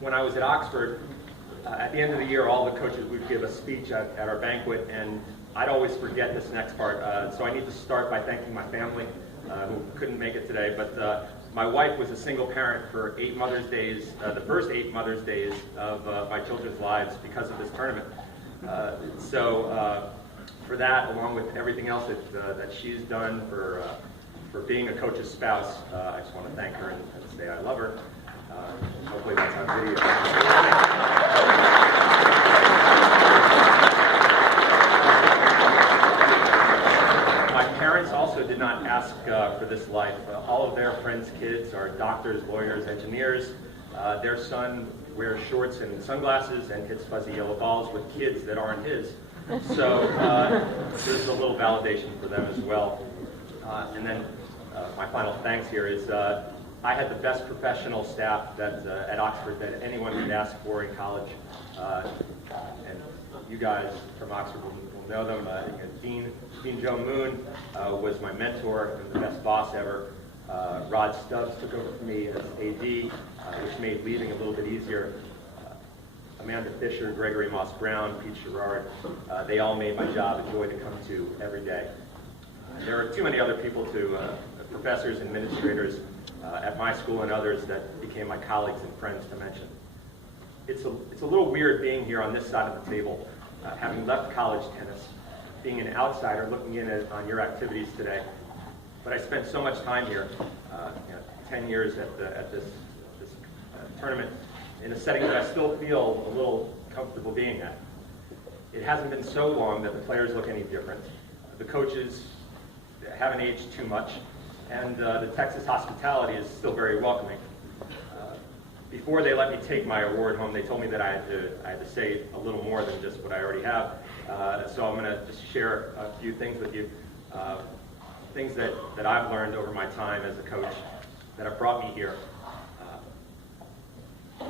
when I was at Oxford, at the end of the year, all the coaches would give a speech at our banquet, and I'd always forget this next part. So I need to start by thanking my family, who couldn't make it today. But my wife was a single parent for 8 Mother's Days, the first 8 Mother's Days of my children's lives because of this tournament. So for that, along with everything else that she's done for being a coach's spouse, I just want to thank her and say I love her. Hopefully that's on video. My parents also did not ask for this life. All of their friends' kids are doctors, lawyers, engineers. Their son wears shorts and sunglasses and hits fuzzy yellow balls with kids that aren't his. So this is a little validation for them as well. And then my final thanks here is I had the best professional staff that at Oxford that anyone could ask for in college. And you guys from Oxford will know them. Dean Joe Moon was my mentor and the best boss ever. Rod Stubbs took over for me as AD, which made leaving a little bit easier. Amanda Fisher, Gregory Moss Brown, Pete Sherrard, they all made my job a joy to come to every day. There are too many other people professors, administrators at my school and others that became my colleagues and friends to mention. It's a little weird being here on this side of the table, having left college tennis, being an outsider looking in on your activities today. But I spent so much time here, 10 years at this tournament, in a setting that I still feel a little comfortable being at. It hasn't been so long that the players look any different. The coaches haven't aged too much, and the Texas hospitality is still very welcoming. Before they let me take my award home, they told me that I had to say a little more than just what I already have. So I'm going to just share a few things with you, things that I've learned over my time as a coach that have brought me here.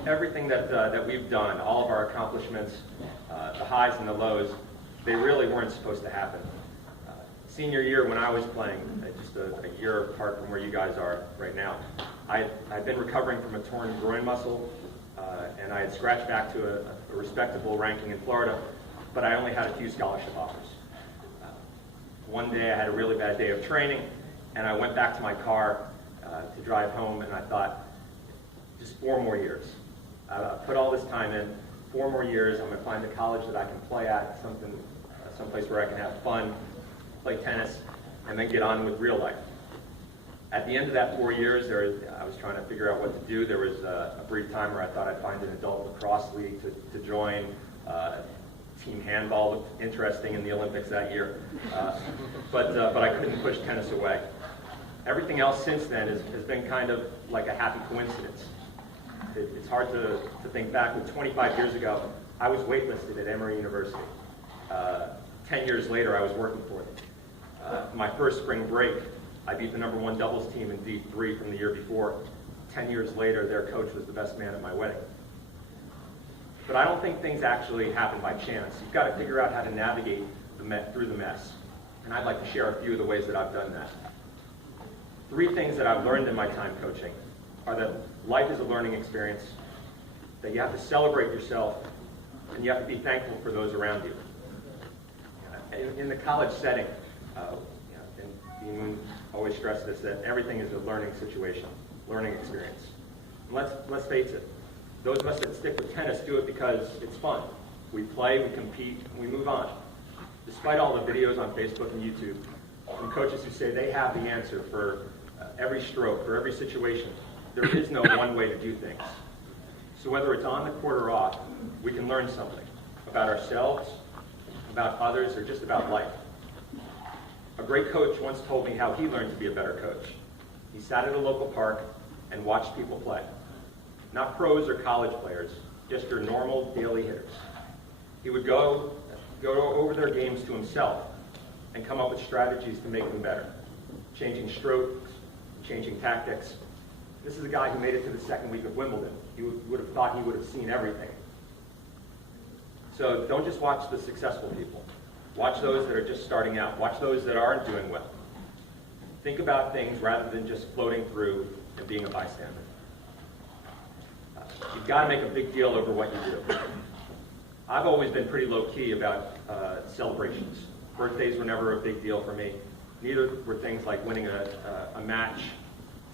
Everything that we've done, all of our accomplishments, the highs and the lows, they really weren't supposed to happen. Senior year when I was playing, just a year apart from where you guys are right now, I'd been recovering from a torn groin muscle, and I had scratched back to a respectable ranking in Florida, but I only had a few scholarship offers. One day I had a really bad day of training, and I went back to my car to drive home, and I thought, just 4 more years. I put all this time in, 4 more years, I'm going to find a college that I can play at, someplace where I can have fun, play tennis, and then get on with real life. At the end of that 4 years, I was trying to figure out what to do. There was a brief time where I thought I'd find an adult lacrosse league to join. Team handball looked interesting in the Olympics that year, but I couldn't push tennis away. Everything else since then has been kind of like a happy coincidence. It's hard to think back, but 25 years ago, I was waitlisted at Emory University. 10 years later, I was working for them. My first spring break, I beat the #1 doubles team in D3 from the year before. 10 years later, their coach was the best man at my wedding. But I don't think things actually happen by chance. You've got to figure out how to navigate through the mess. And I'd like to share a few of the ways that I've done that. 3 things that I've learned in my time coaching are that life is a learning experience, that you have to celebrate yourself, and you have to be thankful for those around you. In the college setting, and Dean Moon always stressed this, that everything is a learning situation, learning experience. And let's face it, those of us that stick with tennis do it because it's fun. We play, we compete, and we move on. Despite all the videos on Facebook and YouTube from coaches who say they have the answer for every stroke, for every situation, there is no one way to do things. So whether it's on the court or off, we can learn something about ourselves, about others, or just about life. A great coach once told me how he learned to be a better coach. He sat at a local park and watched people play. Not pros or college players, just your normal daily hitters. He would go over their games to himself and come up with strategies to make them better. Changing strokes, changing tactics. This is a guy who made it to the second week of Wimbledon. You would have thought he would have seen everything. So don't just watch the successful people. Watch those that are just starting out. Watch those that aren't doing well. Think about things rather than just floating through and being a bystander. You've got to make a big deal over what you do. I've always been pretty low-key about celebrations. Birthdays were never a big deal for me. Neither were things like winning a match,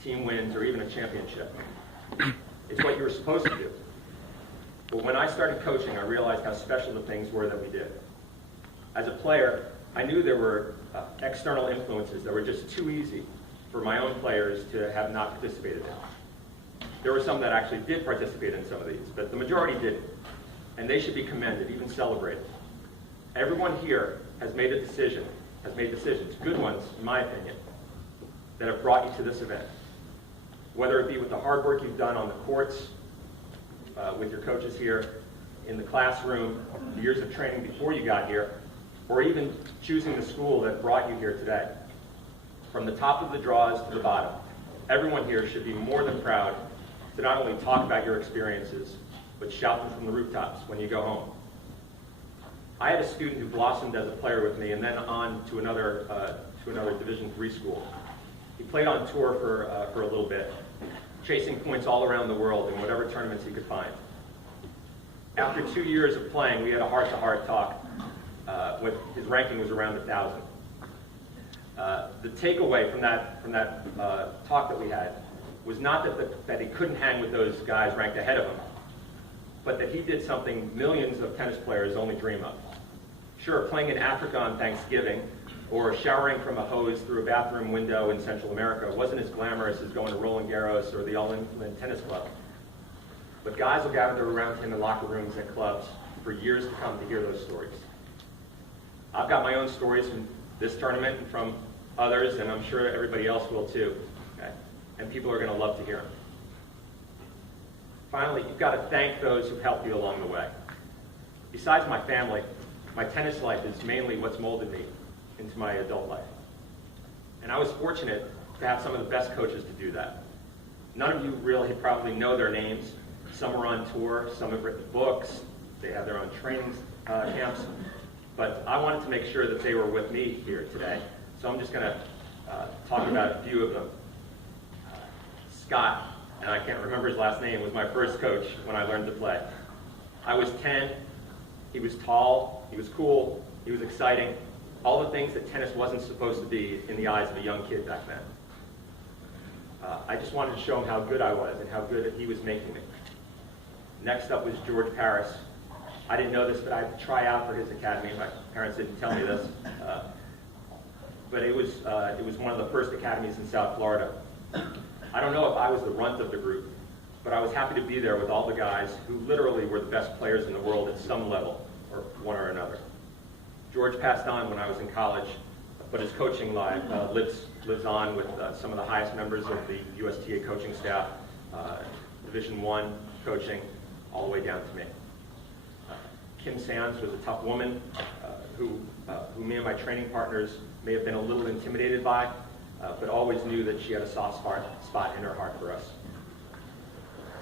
team wins, or even a championship. It's what you were supposed to do. But when I started coaching, I realized how special the things were that we did. As a player, I knew there were external influences that were just too easy for my own players to have not participated in. There were some that actually did participate in some of these, but the majority didn't. And they should be commended, even celebrated. Everyone here has made decisions, good ones, in my opinion, that have brought you to this event. Whether it be with the hard work you've done on the courts, with your coaches here, in the classroom, the years of training before you got here, or even choosing the school that brought you here today. From the top of the draws to the bottom, everyone here should be more than proud to not only talk about your experiences, but shout them from the rooftops when you go home. I had a student who blossomed as a player with me and then on to another Division III school. He played on tour for a little bit, chasing points all around the world in whatever tournaments he could find. After 2 years of playing, we had a heart-to-heart talk. His ranking was around 1,000. The takeaway from that talk that we had was not that he couldn't hang with those guys ranked ahead of him, but that he did something millions of tennis players only dream of. Sure, playing in Africa on Thanksgiving or showering from a hose through a bathroom window in Central America wasn't as glamorous as going to Roland Garros or the All-England Tennis Club. But guys will gather around him in locker rooms and clubs for years to come to hear those stories. I've got my own stories from this tournament and from others, and I'm sure everybody else will too. Okay? And people are going to love to hear them. Finally, you've got to thank those who've helped you along the way. Besides my family, my tennis life is mainly what's molded me into my adult life. And I was fortunate to have some of the best coaches to do that. None of you really probably know their names. Some are on tour, some have written books, they have their own training camps, but I wanted to make sure that they were with me here today. So I'm just going to talk about a few of them. Scott, and I can't remember his last name, was my first coach when I learned to play. I was 10, he was tall, he was cool, he was exciting, all the things that tennis wasn't supposed to be in the eyes of a young kid back then. I just wanted to show him how good I was and how good he was making me. Next up was George Paris. I didn't know this, but I had to try out for his academy. My parents didn't tell me this. But it was one of the first academies in South Florida. I don't know if I was the runt of the group, but I was happy to be there with all the guys who literally were the best players in the world at some level, or one or another. George passed on when I was in college, but his coaching life lives on with some of the highest members of the USTA coaching staff, Division I coaching, all the way down to me. Kim Sands was a tough woman who me and my training partners may have been a little intimidated by, but always knew that she had a soft spot in her heart for us.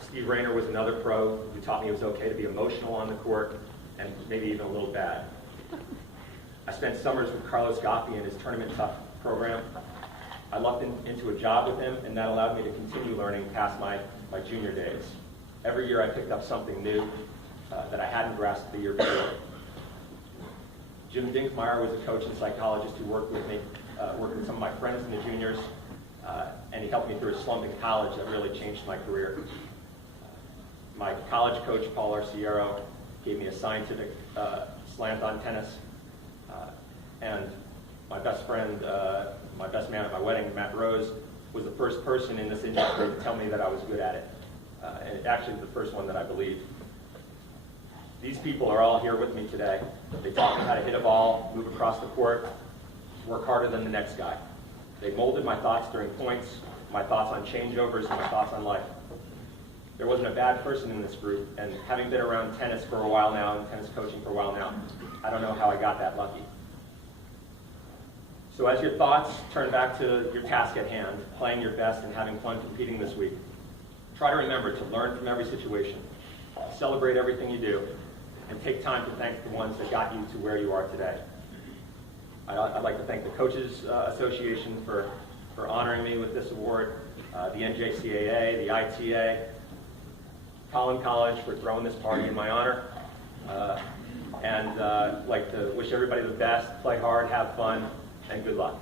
Steve Rayner was another pro who taught me it was okay to be emotional on the court and maybe even a little bad. I spent summers with Carlos Gaffi in his Tournament Tough program. I lucked into a job with him, and that allowed me to continue learning past my junior days. Every year I picked up something new that I hadn't grasped the year before. Jim Dinkmeyer was a coach and psychologist who worked with me, worked with some of my friends in the juniors, and he helped me through a slump in college that really changed my career. My college coach, Paul Arciero, gave me a scientific slant on tennis, and my best friend, my best man at my wedding, Matt Rose, was the first person in this industry to tell me that I was good at it, and actually the first one that I believed. These people are all here with me today. They taught me how to hit a ball, move across the court, work harder than the next guy. They molded my thoughts during points, my thoughts on changeovers, and my thoughts on life. There wasn't a bad person in this group, and having been around tennis for a while now, and tennis coaching for a while now, I don't know how I got that lucky. So as your thoughts turn back to your task at hand, playing your best and having fun competing this week, try to remember to learn from every situation, celebrate everything you do, and take time to thank the ones that got you to where you are today. I'd like to thank the Coaches Association for honoring me with this award, the NJCAA, the ITA, Collin College for throwing this party in my honor. And like to wish everybody the best, play hard, have fun, and good luck.